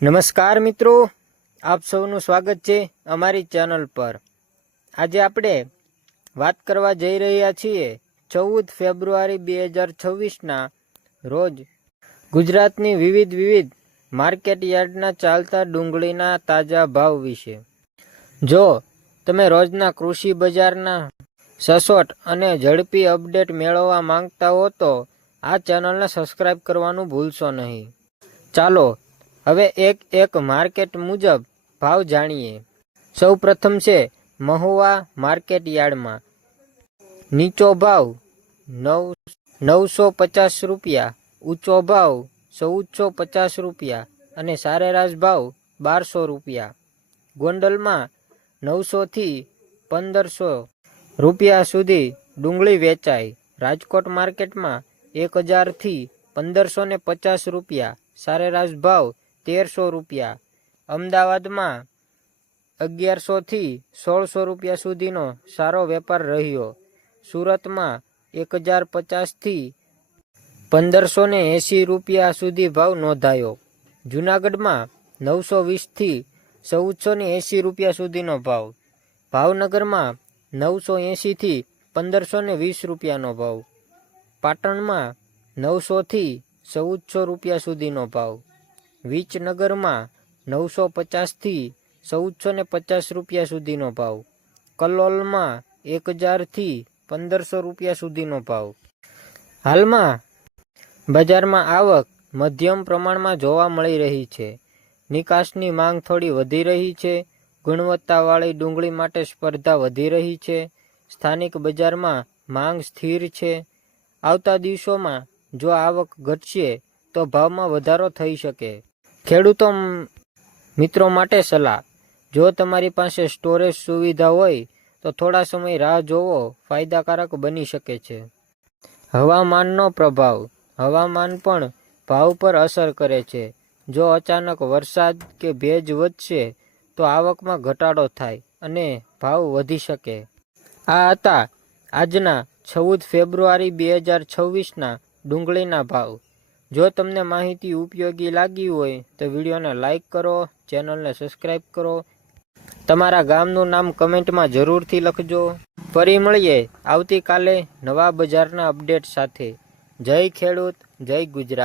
નમસ્કાર મિત્રો, આપ સૌનું સ્વાગત છે અમારી ચેનલ પર। આજે આપણે વાત કરવા જઈ રહ્યા છીએ 14 ફેબ્રુઆરી 2026ના રોજ ગુજરાતની વિવિધ માર્કેટ યાર્ડના ચાલતા ડુંગળીના તાજા ભાવ વિશે। જો તમે રોજના કૃષિ બજારના સચોટ અને ઝડપી અપડેટ મેળવવા માંગતા હો તો આ ચેનલને સબસ્ક્રાઇબ કરવાનું ભૂલશો નહીં। ચાલો હવે એક માર્કેટ મુજબ ભાવ જાણીએ। સૌ પ્રથમ છે મહુવા માર્કેટ યાર્ડમાં નીચો ભાવ 950 રૂપિયા, ઊંચો ભાવ 1450 રૂપિયા અને સરેરાશ ભાવ 1200 રૂપિયા। ગોંડલમાં 900 થી 1500 રૂપિયા સુધી ડુંગળી વેચાય। રાજકોટ માર્કેટમાં 1000 થી 1550 રૂપિયા, સરેરાશ ભાવ 1300 રૂપિયા। અમદાવાદમાં 1100 થી 1600 રૂપિયા સુધીનો સારો વેપાર રહ્યો। સુરતમાં 1050 થી 1580 રૂપિયા સુધી ભાવ નોંધાયો। જૂનાગઢમાં 920 થી 1480 રૂપિયા સુધીનો ભાવ। ભાવનગરમાં 980 થી 1520 રૂપિયાનો ભાવ। પાટણમાં 900 થી 1400 રૂપિયા સુધીનો ભાવ। વિજનગરમાં 950 થી 1450 રૂપિયા સુધીનો ભાવ। કલોલમાં 1000 થી 1500 રૂપિયા સુધીનો ભાવ। હાલમાં બજારમાં આવક મધ્યમ પ્રમાણમાં જોવા મળી રહી છે। નિકાસની માંગ થોડી વધી રહી છે। ગુણવત્તાવાળી ડુંગળી માટે સ્પર્ધા વધી રહી છે। સ્થાનિક બજારમાં માંગ સ્થિર છે। આવતા દિવસોમાં જો આવક ઘટશે તો ભાવમાં વધારો થઈ શકે। ખેડૂતો મિત્રો માટે સલાહ: જો તમારી પાસે સ્ટોરેજ સુવિધા હોય તો થોડા સમય રાહ જોવો ફાયદાકારક બની શકે છે। હવામાનનો પ્રભાવ: હવામાન પણ ભાવ પર અસર કરે છે। જો અચાનક વરસાદ કે ભેજ વધશે તો આવકમાં ઘટાડો થાય અને ભાવ વધી શકે। આ હતા આજના 14 ફેબ્રુઆરી 2026ના ડુંગળીના ભાવ। જો તમને માહિતી ઉપયોગી લાગી હોય તો વિડીયોને લાઇક કરો, ચેનલને સબસ્ક્રાઇબ કરો, તમારા ગામનું નામ કમેન્ટમાં જરૂરથી લખજો। ફરી મળીએ આવતીકાલે નવા બજારના અપડેટ સાથે। જય ખેડૂત, જય ગુજરાત।